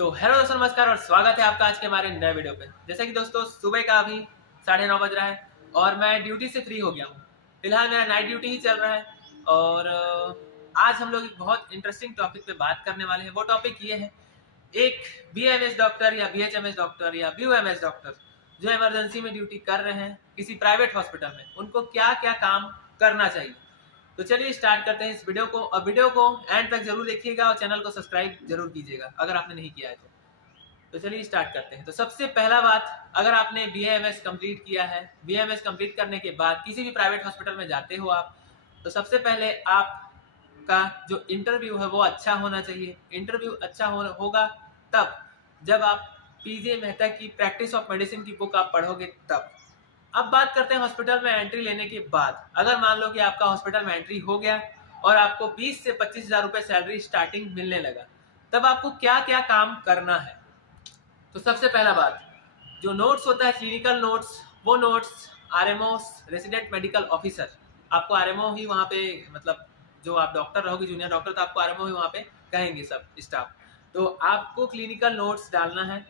तो हेलो दोस्तों, नमस्कार और स्वागत है आपका आज के हमारे नए वीडियो पे। जैसे कि दोस्तों सुबह का अभी 9:30 बज रहा है और मैं ड्यूटी से फ्री हो गया हूँ। फिलहाल मेरा नाइट ड्यूटी ही चल रहा है और आज हम लोग एक बहुत इंटरेस्टिंग टॉपिक पे बात करने वाले हैं। वो टॉपिक ये है, एक बीएमएस डॉक्टर या बीएचएमएस डॉक्टर या बीयूएमएस डॉक्टर जो इमरजेंसी में ड्यूटी कर रहे हैं किसी प्राइवेट हॉस्पिटल में, उनको क्या क्या काम करना चाहिए। तो चलिए स्टार्ट करते हैं इस वीडियो को, और वीडियो को एंड तक जरूर देखिएगा और चैनल को सब्सक्राइब जरूर कीजिएगा अगर आपने नहीं किया है तो चलिए स्टार्ट करते हैं। तो सबसे पहला बात, अगर आपने बीएमएस कंप्लीट किया है, बीएमएस कंप्लीट करने के बाद किसी भी प्राइवेट हॉस्पिटल में जाते हो आप, तो सबसे पहले आपका जो इंटरव्यू है वो अच्छा होना चाहिए। इंटरव्यू अच्छा होगा तब जब आप पीजे मेहता की प्रैक्टिस ऑफ मेडिसिन की बुक आप पढ़ोगे तब। अब बात करते हैं हॉस्पिटल में एंट्री लेने के बाद। अगर मान लो कि आपका हॉस्पिटल में एंट्री हो गया और आपको 20 से 25 हज़ार रुपए सैलरी स्टार्टिंग मिलने लगा, तब आपको क्या क्या काम करना है। तो सबसे पहला बात, जो नोट्स होता है क्लिनिकल नोट्स, वो notes RMO resident medical officer, आपको आरएमओ ही वहाँ पे, मतलब जो आप डॉक्टर रहोगे जूनियर डॉक्टर, तो आपको आरएमओ ही वहाँ पे कहेंगे सब स्टाफ। तो आपको क्लिनिकल नोट्स डालना है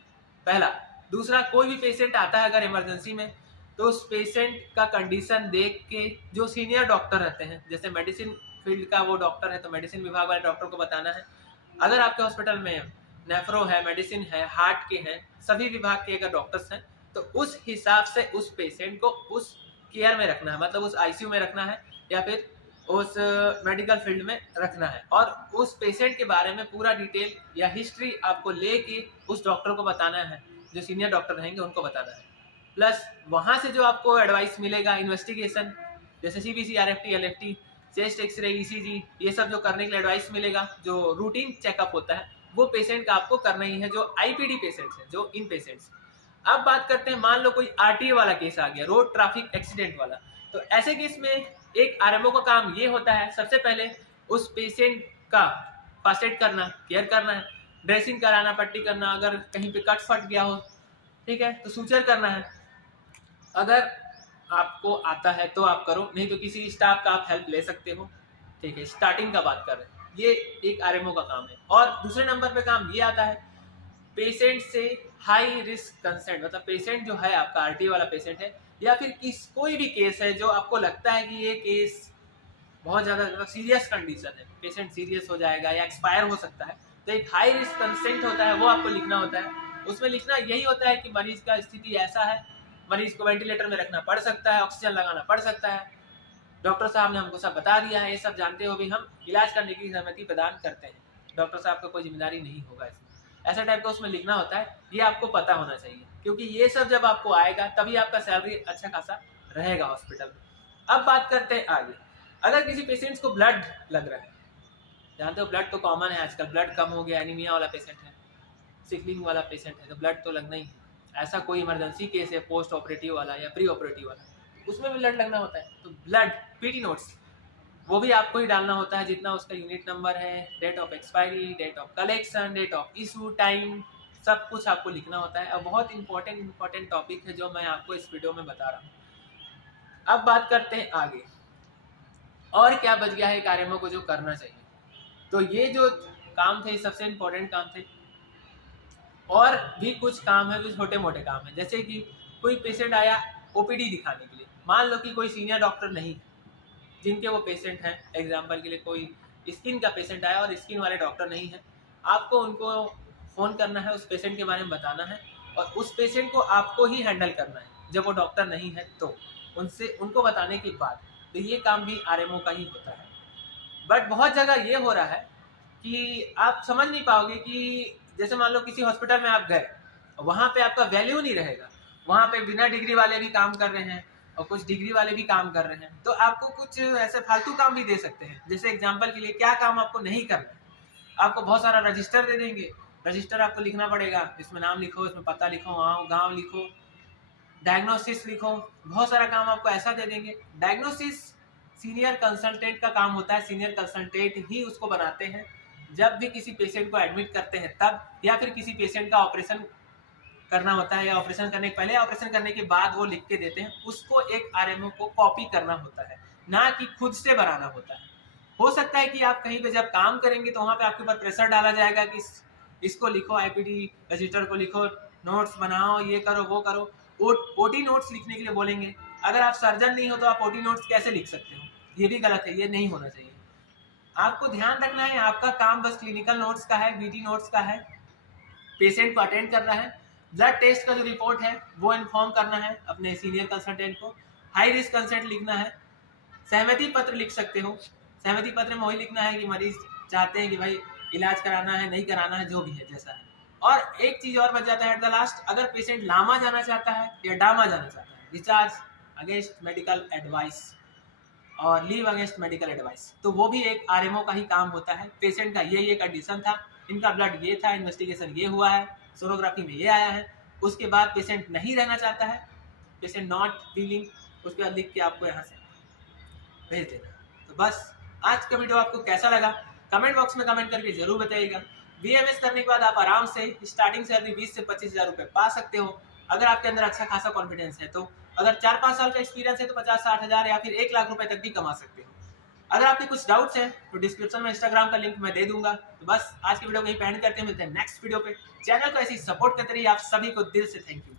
पहला। दूसरा, कोई भी पेशेंट आता है अगर इमरजेंसी में, तो उस पेशेंट का कंडीशन देख के जो सीनियर डॉक्टर रहते हैं, जैसे मेडिसिन फील्ड का वो डॉक्टर है तो मेडिसिन विभाग वाले डॉक्टर को बताना है। अगर आपके हॉस्पिटल में नेफ्रो है, मेडिसिन है, हार्ट के हैं, सभी विभाग के अगर डॉक्टर्स हैं, तो उस हिसाब से उस पेशेंट को उस केयर में रखना है, मतलब उस आईसीयू में रखना है या फिर उस मेडिकल फील्ड में रखना है। और उस पेशेंट के बारे में पूरा डिटेल या हिस्ट्री आपको लेके उस डॉक्टर को बताना है, जो सीनियर डॉक्टर रहेंगे उनको बताना है। प्लस वहाँ से जो आपको एडवाइस मिलेगा, इन्वेस्टिगेशन जैसे CBC, RFT, LFT, chest X-ray, ECG, ये सब जो करने के लिए एडवाइस मिलेगा, जो रूटीन चेकअप होता है, वो पेशेंट का आपको करना ही है, जो आईपीडी पेशेंट्स हैं, जो इन पेशेंट्स। अब बात करते हैं, मान लो कोई आरटीए वाला केस आ गया, रोड ट्रैफिक एक्सीडेंट वाला, तो ऐसे केस में एक आरएमओ का काम ये होता है, सबसे पहले उस पेशेंट का फर्स्ट एड करना, केयर करना है, ड्रेसिंग कराना, पट्टी करना, अगर कहीं पे कट फट गया हो, ठीक है, तो सूचर करना है। अगर आपको आता है तो आप करो, नहीं तो किसी स्टाफ का आप हेल्प ले सकते हो, ठीक है। स्टार्टिंग का बात कर रहे हैं, ये एक आरएमओ का काम है। और दूसरे नंबर पे काम ये आता है, पेशेंट से हाई रिस्क कंसेंट, मतलब पेशेंट जो है आपका आरटीए वाला पेशेंट है, या फिर कोई भी केस है जो आपको लगता है कि ये केस बहुत ज़्यादा सीरियस कंडीशन है, पेशेंट सीरियस हो जाएगा या एक्सपायर हो सकता है, तो एक हाई रिस्क कंसेंट होता है, वो आपको लिखना होता है। उसमें लिखना यही होता है कि मरीज का स्थिति ऐसा है, मरीज को वेंटिलेटर में रखना पड़ सकता है, ऑक्सीजन लगाना पड़ सकता है, डॉक्टर साहब ने हमको सब बता दिया है, ये सब जानते हुए भी हम इलाज करने की सहमति प्रदान करते हैं, डॉक्टर साहब का कोई जिम्मेदारी नहीं होगा इसमें, ऐसा टाइप का उसमें लिखना होता है। ये आपको पता होना चाहिए, क्योंकि ये सब जब आपको आएगा तभी आपका सैलरी अच्छा खासा रहेगा हॉस्पिटल में। अब बात करते हैं आगे, अगर किसी पेशेंट्स को ब्लड लग रहा है, जानते हो ब्लड तो कॉमन है आजकल, ब्लड कम हो गया, एनीमिया वाला पेशेंट है, सिकलिंग वाला पेशेंट है, तो ब्लड तो लगना ही है। ऐसा कोई इमरजेंसी केस है पोस्ट ऑपरेटिव वाला या प्री ऑपरेटिव वाला, उसमें भी ब्लड लगना होता है, तो ब्लड पीटी नोट्स वो भी आपको ही डालना होता है, जितना उसका यूनिट नंबर है, date of expiry, date of collection, date of issue, time, सब कुछ आपको लिखना होता है। और बहुत इंपॉर्टेंट टॉपिक है जो मैं आपको इस वीडियो में बता रहा हूँ। अब बात करते हैं आगे, और क्या बच गया है आरएमओ को जो करना चाहिए। तो ये जो काम थे सबसे इम्पोर्टेंट काम थे, और भी कुछ काम है जो छोटे मोटे काम है, जैसे कि कोई पेशेंट आया ओपीडी दिखाने के लिए, मान लो कि कोई सीनियर डॉक्टर नहीं, जिनके वो पेशेंट हैं, एग्जांपल के लिए कोई स्किन का पेशेंट आया और स्किन वाले डॉक्टर नहीं है, आपको उनको फ़ोन करना है, उस पेशेंट के बारे में बताना है, और उस पेशेंट को आपको ही हैंडल करना है जब वो डॉक्टर नहीं है, तो उनको बताने के बाद, तो ये काम भी आरएमओ का ही होता है। बट बहुत जगह ये हो रहा है कि आप समझ नहीं पाओगे कि जैसे मान लो किसी हॉस्पिटल में आप गए, वहाँ पे आपका वैल्यू नहीं रहेगा, वहाँ पे बिना डिग्री वाले भी काम कर रहे हैं और कुछ डिग्री वाले भी काम कर रहे हैं, तो आपको कुछ ऐसे फालतू काम भी दे सकते हैं। जैसे एग्जांपल के लिए, क्या काम आपको नहीं करना है, आपको बहुत सारा रजिस्टर दे देंगे, रजिस्टर आपको लिखना पड़ेगा, इसमें नाम लिखो, इसमें पता लिखो, वहाँ गाँव लिखो, डायग्नोसिस लिखो, बहुत सारा काम आपको ऐसा दे देंगे। डायग्नोसिस सीनियर कंसल्टेंट का काम होता है, सीनियर कंसल्टेंट ही उसको बनाते हैं, जब भी किसी पेशेंट को एडमिट करते हैं तब, या फिर किसी पेशेंट का ऑपरेशन करना होता है, या ऑपरेशन करने के पहले, ऑपरेशन करने के बाद वो लिख के देते हैं, उसको एक आरएमओ को कॉपी करना होता है, ना कि खुद से बनाना होता है। हो सकता है कि आप कहीं पे जब काम करेंगे तो वहाँ पे आपके ऊपर प्रेशर डाला जाएगा कि इसको लिखो, आईपीडी रजिस्टर को लिखो, नोट्स बनाओ, ये करो वो करो। ओटी नोट्स लिखने के लिए बोलेंगे। अगर आप सर्जन नहीं हो तो आप ओटी नोट्स कैसे लिख सकते हो? ये भी गलत है, ये नहीं होना चाहिए। आपको ध्यान रखना है आपका काम बस क्लिनिकल नोट्स का है, बीटी नोट्स का है, पेशेंट को अटेंड करना है, ब्लड टेस्ट का जो रिपोर्ट है वो इन्फॉर्म करना है अपने सीनियर कंसल्टेंट को, हाई रिस्क कंसेंट लिखना है, सहमति पत्र लिख सकते हो। सहमति पत्र में वही लिखना है कि मरीज चाहते हैं कि भाई इलाज कराना है, नहीं कराना है, जो भी है जैसा है। और एक चीज और बच जाता है एट द लास्ट, अगर पेशेंट लामा जाना चाहता है या डामा जाना चाहता है, डिस्चार्ज अगेंस्ट मेडिकल एडवाइस और लीव अगेंस्ट मेडिकल एडवाइस, तो वो भी एक आरएमओ का ही काम होता है। पेशेंट का ये कंडीशन था, इनका ब्लड ये था, इन्वेस्टिगेशन ये हुआ है, सोनोग्राफी में ये आया है, उसके बाद पेशेंट नहीं रहना चाहता है, पेशेंट नॉट फीलिंग, उसके बाद लिख के आपको यहाँ से भेज देना। तो बस आज का वीडियो आपको कैसा लगा कमेंट बॉक्स में कमेंट करके जरूर बताइएगा। बीएमएस करने के बाद आप आराम से स्टार्टिंग सैलरी 20 से 25 हज़ार रुपये पा सकते हो, अगर आपके अंदर अच्छा खासा कॉन्फिडेंस है तो। अगर 4-5 साल का एक्सपीरियंस है तो 50-60 हज़ार या फिर 1 लाख रुपए तक भी कमा सकते हो। अगर आपके कुछ डाउट्स हैं तो डिस्क्रिप्शन में इंस्टाग्राम का लिंक मैं दे दूंगा। तो बस आज की वीडियो को यहीं पे एंड करते हैं, मिलते हैं नेक्स्ट वीडियो पे। चैनल को ऐसी सपोर्ट करते रहिए। आप सभी को दिल से थैंक यू।